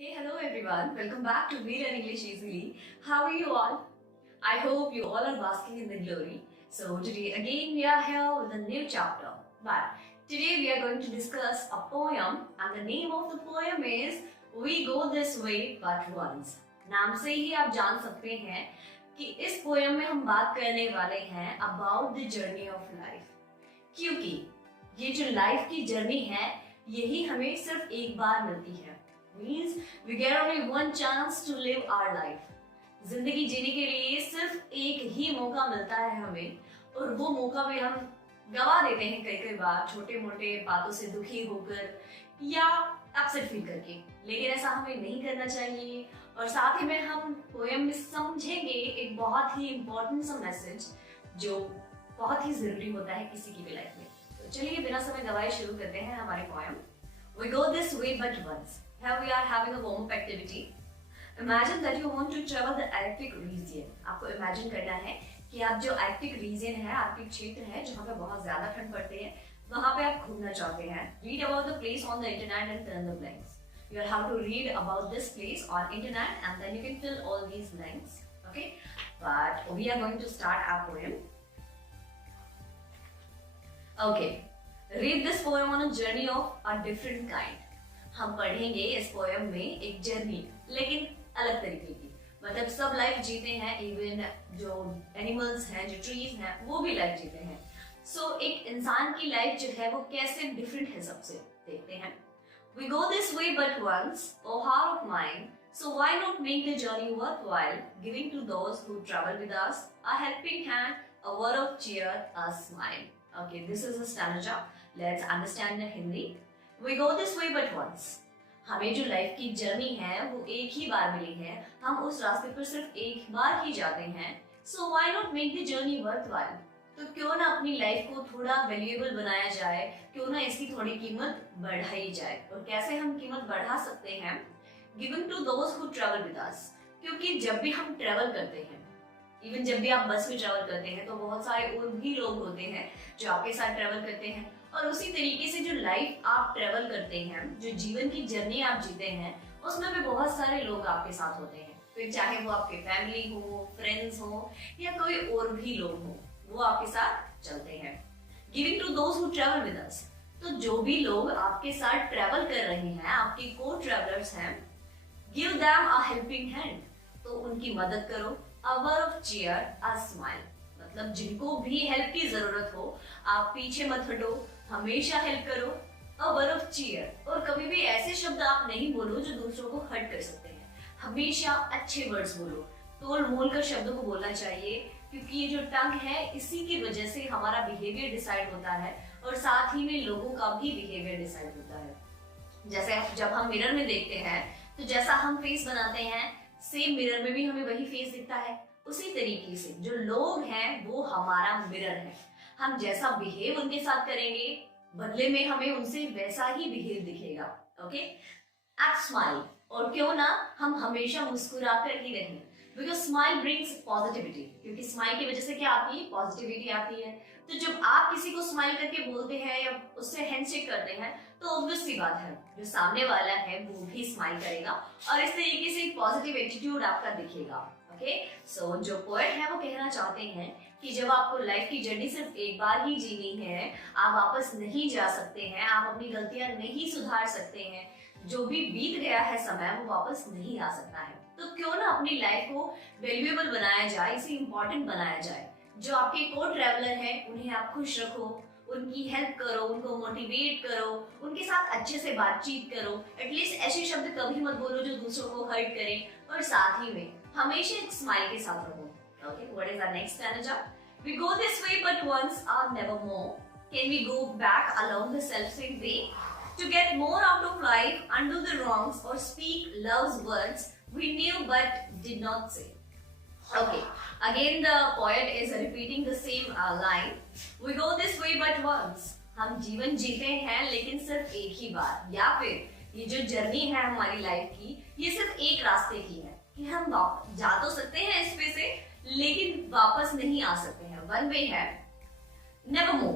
Hey, hello everyone. Welcome back to We Learn English Easily. How are you all? I hope you all are basking in the glory. So today again we are here with a new chapter. But today we are going to discuss a poem and the name of the poem is We Go This Way But Once. नाम से ही आप जान सकते हैं कि इस poem में हम बात करने वाले हैं about the journey of life, क्योंकि ये जो लाइफ की जर्नी है यही हमें सिर्फ एक बार मिलती है. Means we get only one chance to live our life. जिंदगी जीने के लिए सिर्फ एक ही मौका मिलता है हमें, और वो मौका भी हम गवा देते हैं कई बार छोटे मोटे बातों से दुखी होकर या अपसेट फील करके. लेकिन ऐसा हमें नहीं करना चाहिए. और साथ ही में हम पोएम में समझेंगे एक बहुत ही इम्पोर्टेंट सा मैसेज जो बहुत ही जरूरी होता है किसी की भी लाइफ में. तो चलिए बिना समय गवाए शुरू करते हैं हमारी poem. We go this way but once. Here we are having a warm-up activity. Imagine that you want to travel the Arctic region. आपको imagine करना है कि आप जो Arctic region है, आर्कटिक क्षेत्र है जहाँ पे बहुत ज्यादा ठंड पड़ती है, वहाँ पे आप घूमना चाहते हैं. Read about the place on the internet and fill in the blanks. You have to read about this place on internet and then you can fill all these blanks. Okay? But we are going to start our poem. Okay. Read this poem on a journey of a different kind. हम पढ़ेंगे इस poem में एक journey, लेकिन अलग तरीके की. मतलब सब लाइफ जीते हैं, इवन जो एनिमल्स हैं, जो ट्रीज हैं, वो भी लाइफ जीते हैं. सो एक इंसान की लाइफ जो है वो कैसे डिफरेंट है सबसे, देखते हैं. We go this way but once, O heart of mine, so why not make the journey worthwhile, giving to those who travel with us a helping hand, a word of cheer, a smile. Okay, this is a stanza. Let's understand the Hindi. We go this way but once. हमें जो life की journey है वो एक ही बार मिली है. हम उस रास्ते पर सिर्फ एक बार ही जाते हैं. So why not make the journey worthwhile? तो क्यों ना अपनी लाइफ को थोड़ा वैल्यूएबल बनाया जाए, क्यों ना इसकी थोड़ी कीमत बढ़ाई जाए. और कैसे हम कीमत बढ़ा सकते हैं? Given to those who travel with us. क्योंकि जब भी हम ट्रेवल करते हैं, इवन जब भी आप बस में ट्रेवल करते हैं तो बहुत सारे और भी लोग होते हैं जो आपके साथ ट्रेवल करते हैं. और उसी तरीके से जो लाइफ आप ट्रेवल करते हैं, जो जीवन की जर्नी आप जीते हैं, उसमें भी बहुत सारे लोग आपके साथ होते हैं. फिर चाहे वो आपके फैमिली हो, फ्रेंड्स हो या कोई और भी लोग हो, वो आपके साथ चलते हैं. Giving to those who travel with us. तो जो भी लोग आपके साथ ट्रेवल कर रहे हैं, आपके को ट्रेवलर्स हैं, give them a helping hand. तो उनकी मदद करो. A word of cheer, a smile. मतलब जिनको भी हेल्प की जरूरत हो, आप पीछे मत हटो, हमेशा हेल्प करो. A word of cheer. और कभी भी ऐसे शब्द आप नहीं बोलो जो दूसरों को हर्ट कर सकते हैं. हमेशा अच्छे वर्ड्स बोलो. तोल मोल कर शब्दों को बोलना चाहिए, क्योंकि ये जो टंग है इसी की वजह से हमारा बिहेवियर डिसाइड होता है और साथ ही में लोगों का भी बिहेवियर डिसाइड होता है. जैसे जब हम मिरर में देखते हैं तो जैसा हम फेस बनाते हैं, सेम मिरर में भी हमें वही फेस दिखता है. उसी तरीके से जो लोग हैं वो हमारा मिरर है. हम जैसा बिहेव उनके साथ करेंगे, बदले में हमें उनसे वैसा ही बिहेव दिखेगा. Okay, act smile. और क्यों ना हम हमेशा मुस्कुराकर ही रहें, बिकॉज स्माइल ब्रिंग्स पॉजिटिविटी. क्योंकि स्माइल की वजह से क्या आती है? पॉजिटिविटी आती है. तो जब आप किसी को स्माइल करके बोलते हैं या उससे हैंडशेक करते हैं तो ऑब्वियस सी बात है जो सामने वाला है वो भी स्माइल करेगा और इस तरीके से एक पॉजिटिव एटीट्यूड आपका दिखेगा. ओके, सो जो पोएट है वो कहना चाहते हैं कि जब आपको लाइफ की जर्नी सिर्फ एक बार ही जीनी है, आप वापस नहीं जा सकते हैं, आप अपनी गलतियां नहीं सुधार सकते हैं, जो भी बीत गया है समय वो वापस नहीं आ सकता है. तो क्यों ना अपनी लाइफ को वैल्यूएबल बनाया जाए, इसे इम्पोर्टेंट बनाया जाए. जो आपके को ट्रैवलर हैं उन्हें आप खुश रखो, उनकी हेल्प करो, उनको मोटिवेट करो, उनके साथ अच्छे से बातचीत करो. एटलीस्ट ऐसे शब्द कभी मत बोलो जो दूसरों को हर्ट करें, और साथ ही में हमेशा एक स्माइल के साथ रहो. Okay, what is our next stanza? We go this way but once or never more. Can we go back along the self-same way? To get more out of life, undo the wrongs or speak love's words we knew but did not say. Okay, again the poet is repeating the same line. We go this way but once. हम जीवन जीते हैं लेकिन सिर्फ एक ही बार. या फिर ये जो जर्नी है हमारी लाइफ की, ये सिर्फ एक रास्ते की है कि हम जा तो सकते हैं इस पे से, लेकिन वापस नहीं आ सकते हैं. वन वे है. नेवर मोर,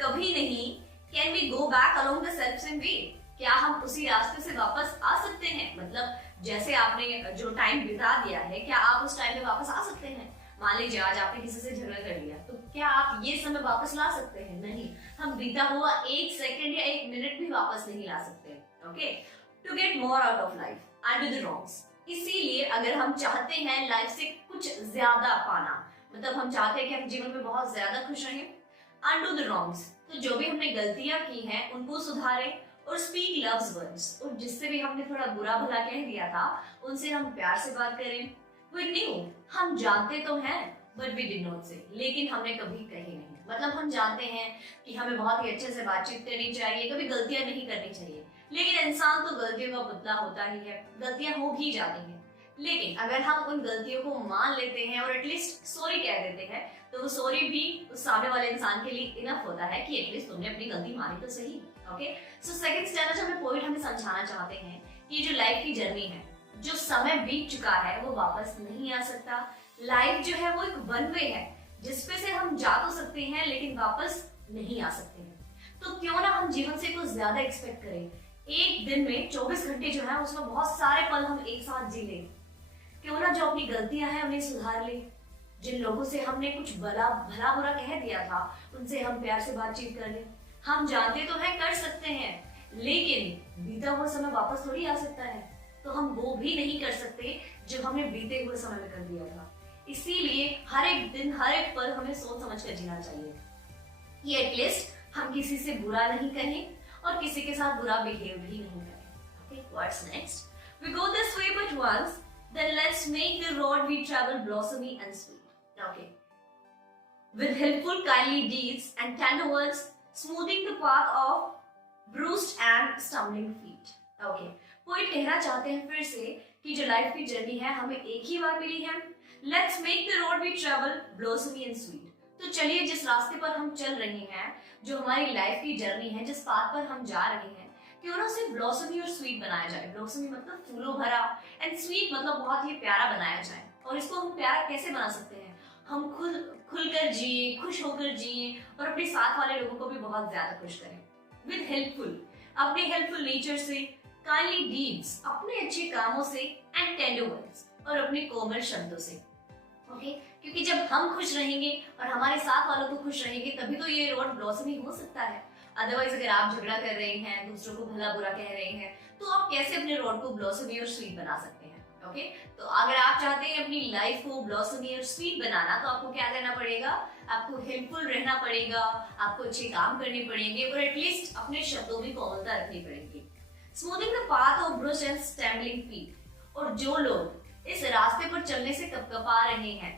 कभी नहीं. Can we go back along the self same way. क्या हम उसी रास्ते से वापस आ सकते हैं? मतलब जैसे आपने जो टाइम बिता दिया है, क्या आप उस टाइम में वापस आ सकते हैं? मान लीजिए आज आपने किसी से झगड़ा कर लिया, तो क्या आप ये समय वापस ला सकते हैं? नहीं, हम बीता हुआ 1 सेकंड या 1 मिनट भी वापस नहीं ला सकते। Okay, to get more out of life, undo the wrongs. इसीलिए अगर हम चाहते हैं लाइफ से कुछ ज्यादा पाना, मतलब हम चाहते हैं कि हम जीवन में बहुत ज्यादा खुश रहें, अनडू द रॉन्ग्स, तो जो भी हमने गलतियां की हैं उनको सुधारें और स्पीक लव्स वर्ड्स, और जिससे भी हमने थोड़ा बुरा भला कह दिया था उनसे हम प्यार से बात करें। वी न्यू, हम जानते तो हैं बट वी डिड नॉट से, लेकिन हमने कभी कही नहीं। मतलब हम जानते हैं कि हमें बहुत ही अच्छे से बातचीत करनी चाहिए, कभी गलतियां नहीं करनी चाहिए, लेकिन इंसान तो गलतियों का पुतला होता ही है, गलतियां हो ही जाती हैं। लेकिन अगर हम उन गलतियों को मान लेते हैं और एटलीस्ट सॉरी कह देते हैं, तो वो सॉरी भी उस सामने वाले इंसान के लिए इनफ होता है कि एटलीस्ट तुमने अपनी गलती मानी तो सही। ओके, सो सेकंड स्टैंडर्ड हमें पॉइंट हमें समझाना चाहते हैं कि जो लाइफ की जर्नी है, जो समय बीत चुका है वो वापस नहीं आ सकता। लाइफ जो है वो एक वन वे है जिसपे से हम जा तो सकते हैं लेकिन वापस नहीं आ सकते हैं। तो क्यों ना हम जीवन से कुछ ज्यादा एक्सपेक्ट करें। एक दिन में 24 घंटे जो है उसमें बहुत सारे पल हम एक साथ जी लें। क्यों ना जो अपनी गलतियां हैं उन्हें सुधार ले। जिन लोगों से हमने कुछ भला बुरा कह दिया था उनसे हम प्यार से बातचीत कर लें। हम जानते तो है कर सकते हैं, लेकिन बीता हुआ समय वापस थोड़ी आ सकता है, तो हम वो भी नहीं कर सकते जो हमने बीते हुए समय में कर दिया था। इसीलिए हर एक दिन हर एक पल हमें सोच समझ कर जीना चाहिए कि एटलीस्ट हम किसी से बुरा नहीं कहें और किसी के साथ बुरा बिहेव भी नहीं करें। Okay, what's next? We go this way but once, then let's make the road we travel blossomy and sweet. Okay, with helpful kindly deeds and tender words, smoothing the path of bruised and stumbling feet. Okay, poet कहना चाहते हैं फिर से कि जो life की journey है हमें एक ही बार मिली है। Let's make the road we travel blossomy and sweet. तो चलिए जिस रास्ते पर हम चल रहे हैं, जो हमारी लाइफ की जर्नी है, जिस पाथ पर हम जा रहे हैं, क्यों ना उसे ब्लॉसमी और स्वीट बनाया जाए। ब्लॉसमी मतलब फूलों भरा एंड स्वीट मतलब बहुत ही प्यारा बनाया जाए। और इसको हम प्यारा कैसे बना सकते हैं? हम खुद खुलकर जिए, खुश होकर जिए और अपने साथ वाले लोगों को भी बहुत ज्यादा खुश करें। विद हेल्पफुल, अपने हेल्पफुल नेचर से, काइंडली डीड्स, अपने अच्छे कामों से, एंड टेंडर वर्ड्स, और अपने कोमल शब्दों से। ओके, क्योंकि जब हम खुश रहेंगे और हमारे साथ वालों को खुश रहेंगे तभी तो ये रोड ब्लॉसमी हो सकता है। अदरवाइज अगर आप झगड़ा कर रहे हैं, दूसरों को भला बुरा कह रहे हैं, तो आप कैसे अपने रोड को ब्लॉसमी और स्वीट बना सकते हैं? ओके, तो अगर आप चाहते हैं अपनी लाइफ को ब्लॉसमी और स्वीट बनाना, तो आपको क्या करना पड़ेगा? आपको हेल्पफुल रहना पड़ेगा, आपको अच्छे काम करने पड़ेंगे और एटलीस्ट अपने शब्दों में कोमलता रखनी पड़ेगी। Smoothing the path of bruised and stumbling feet, और जो लोग इस रास्ते पर चलने से कपकपा रहे हैं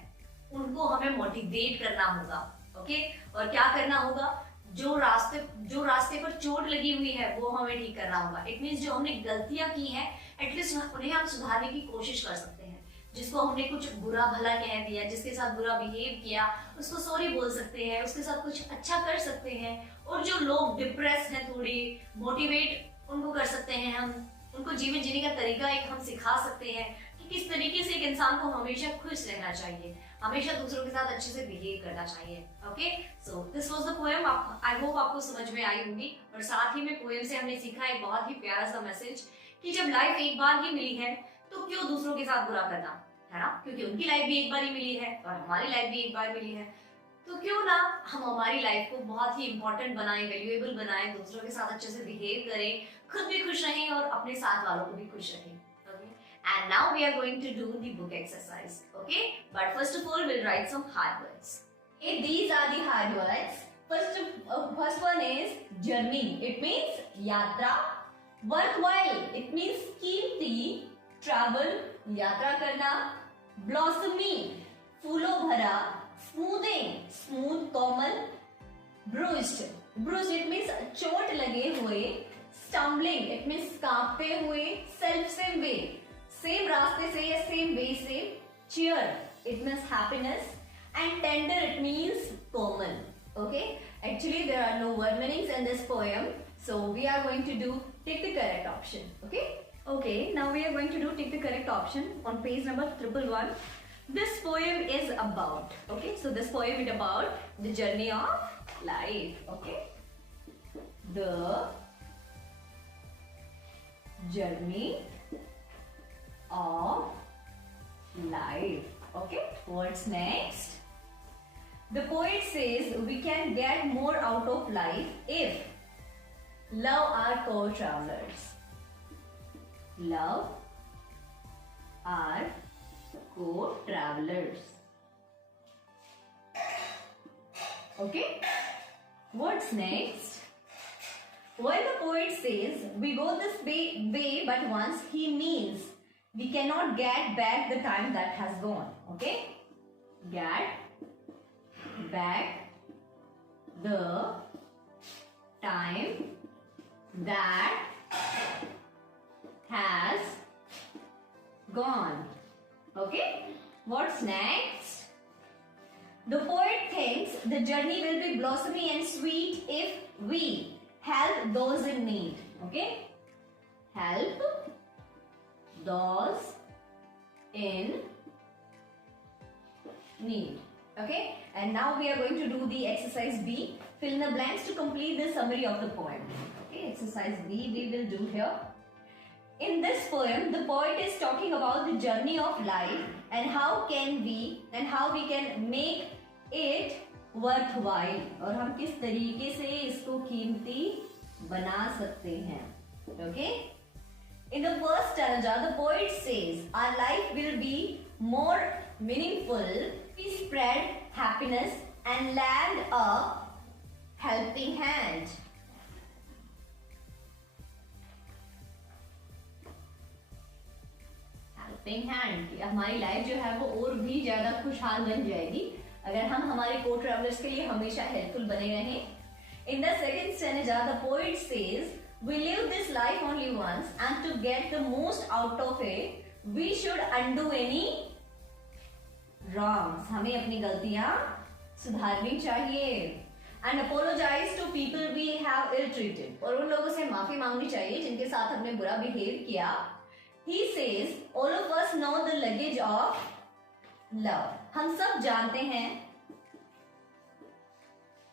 उनको हमें मोटिवेट करना होगा। ओके, और क्या करना होगा? जो रास्ते पर चोट लगी हुई है वो हमें ठीक करना होगा। इट मींस जो हमने गलतियां की हैं एटलीस्ट उन्हें हम सुधारने की कोशिश कर सकते हैं। जिसको हमने कुछ बुरा भला कह दिया, जिसके साथ बुरा बिहेव किया, उसको सॉरी बोल सकते हैं, उसके साथ कुछ अच्छा कर सकते हैं। और जो लोग डिप्रेस हैं, थोड़ी मोटिवेट उनको कर सकते हैं हम, उनको जीवन जीने का तरीका एक हम सिखा सकते हैं कि किस तरीके से एक इंसान को हमेशा खुश रहना चाहिए, हमेशा दूसरों के साथ अच्छे से बिहेव करना चाहिए। Okay, so this was the poem. I hope आपको समझ में आई होगी। और साथ ही में पोएम से हमने सीखा एक बहुत ही प्यारा सा मैसेज कि जब लाइफ एक बार ही मिली है तो क्यों दूसरों के साथ बुरा करना, है ना? क्योंकि उनकी लाइफ भी एक बार ही मिली है और हमारी लाइफ भी एक बार मिली है, तो क्यों ना हम हमारी लाइफ को बहुत ही इंपॉर्टेंट बनाएं, वैल्यूएबल बनाएं, दूसरों के साथ अच्छे से बिहेव करें, खुद भी खुश रहें और अपने साथ वालों को भी खुश रखें। And now we are going to do the book exercise, okay? But first of all, we'll write some hard words. Okay, these are the hard words. First one is journey. It means yatra. Worthwhile. It means कीमती. Travel. यात्रा करना. Blossomy. फूलों भरा. Smoothing. Smooth, Komal. Bruised. Bruised. It means चोट लगे हुए. Stumbling. It means कांपते हुए. Same way. सेम रास्ते से या सेम वे से. cheer, it means happiness, and tender, it means Komal. Okay, actually there are no word meanings in this poem, so we are going to do take the correct option. Okay, now we are going to do take the correct option on page number 111. This poem is about, okay, so this poem is about the journey of life. Okay, the journey of life. Okay, what's next? The poet says we can get more out of life if love our co-travelers. Love our co-travelers. Okay, what's next? When the poet says we go this way but once, he means we cannot get back the time that has gone. Okay, get back the time that has gone. Okay, what's next? The poet thinks the journey will be blossomy and sweet if we help those in need. Okay, help those in need. Okay, and now we are going to do the exercise B. Fill in the blanks to complete the summary of the poem. Okay, exercise B we will do here. In this poem, the poet is talking about the journey of life and how we can make it worthwhile, और हम किस तरीके से इसको कीमती बना सकते हैं. Okay? In the first stanza, the poet says, our life will be more meaningful if we spread happiness and lend a helping hand. Helping hand. हमारी लाइफ जो है वो और भी ज्यादा खुशहाल बन जाएगी अगर हम हमारे को ट्रैवलर्स के लिए हमेशा हेल्पफुल बने रहें. In the second stanza, the poet says, we live this life only once and to get the most out of it, we should undo any wrongs. हमें अपनी गलतियां सुधारनी चाहिए. And apologize to people we have ill-treated. और उन लोगों से माफी मांगनी चाहिए जिनके साथ हमने बुरा बिहेव किया. He says, all of us know the luggage of love. हम सब जानते हैं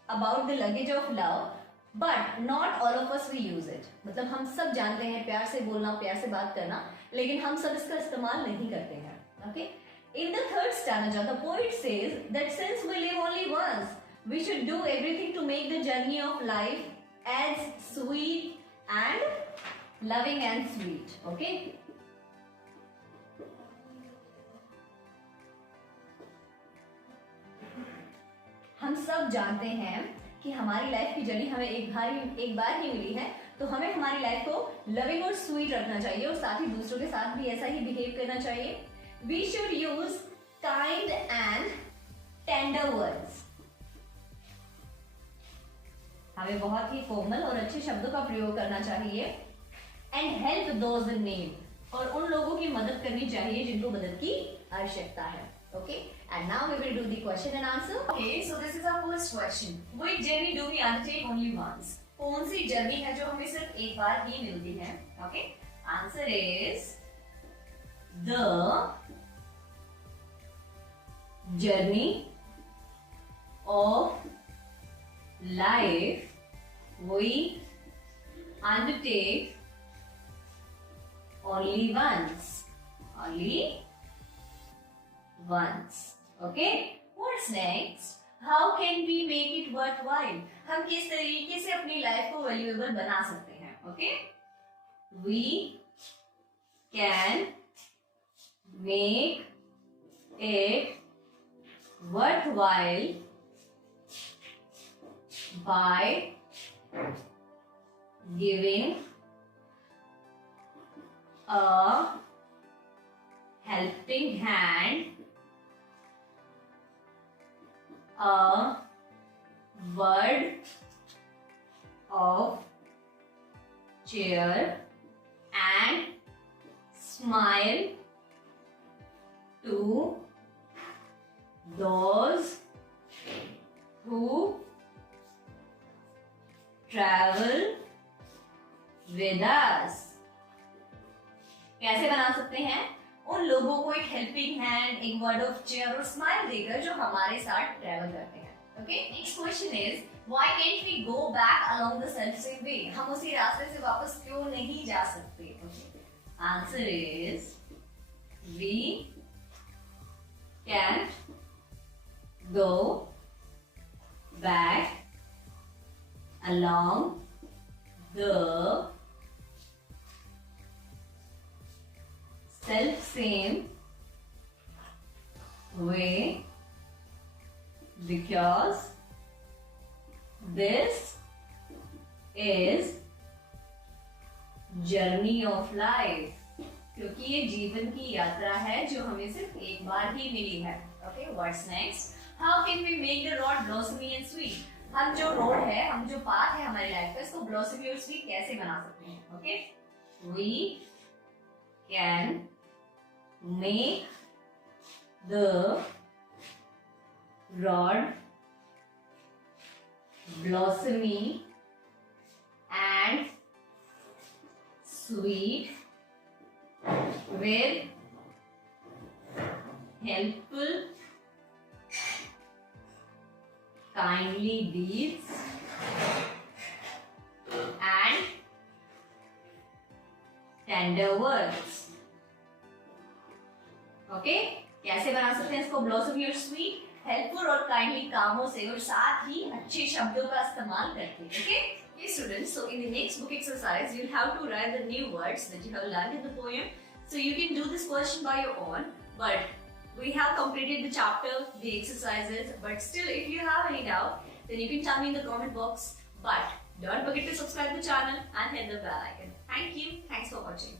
about the luggage of love, but not all of us we use it. मतलब हम सब जानते हैं प्यार से बोलना, प्यार से बात करना, लेकिन हम सब इसका इस्तेमाल नहीं करते हैं. Okay? In the third stanza, the poet says that since we live only once, we should do everything to make the journey of life as sweet and loving and sweet. Okay? हम सब जानते हैं कि हमारी life की journey हमें एक बार ही मिली है, तो हमें हमारी लाइफ को लविंग और स्वीट रखना चाहिए और साथ ही दूसरों के साथ भी ऐसा ही बिहेव करना चाहिए. We should use kind and tender words. हमें बहुत ही कोमल और अच्छे शब्दों का प्रयोग करना चाहिए. And help those in need. और उन लोगों की मदद करनी चाहिए जिनको मदद की आवश्यकता है. Okay, and now we will do the question and answer. Okay, so this is our first question. Which journey do we undertake only once? कौन सी जर्नी है जो हमें सिर्फ एक बार ही मिलती है? Okay, answer is the journey of life we undertake only once. Only once. Okay, what's next? How can we make it worthwhile? हम किस तरीके से अपनी लाइफ को वैल्यूएबल बना सकते हैं? Okay, we can make it worthwhile by giving a helping hand, a word of cheer, and smile to those who travel with us. कैसे बना सकते हैं? उन लोगों को एक हेल्पिंग हैंड, एक वर्ड ऑफ चेयर और स्माइल देकर जो हमारे साथ ट्रैवल करते हैं. Okay, next question is why can't we go back along the self same way? हम उसी रास्ते से वापस क्यों नहीं जा सकते? Answer is we can go back along the self-same way because this is journey of life. क्योंकि ये जीवन की यात्रा है जो हमें सिर्फ एक बार ही मिली है. Okay, what's next? How can we make the road blossomy and sweet? हम जो रोड है, हम जो पाथ है हमारी लाइफ का, इसको ब्लॉसमी और स्वीट कैसे बना सकते हैं? Okay, we can make the road blossomy and sweet with helpful, kindly deeds and tender words. Okay, कैसे बना सकते हैं इसको ब्लॉसमी और स्वीट? हेल्पफुल और काइंडली कामों से और साथ ही अच्छे शब्दों का इस्तेमाल करके. Okay, okay students, so in the next book exercise you'll have to write the new words that you have learned in the poem. So you can do this question by your own, but we have completed the chapter, the exercises, but still if you have any doubt then you can tell me in the comment box. But don't forget to subscribe to the channel and hit the bell icon. Thank you. Thanks for watching.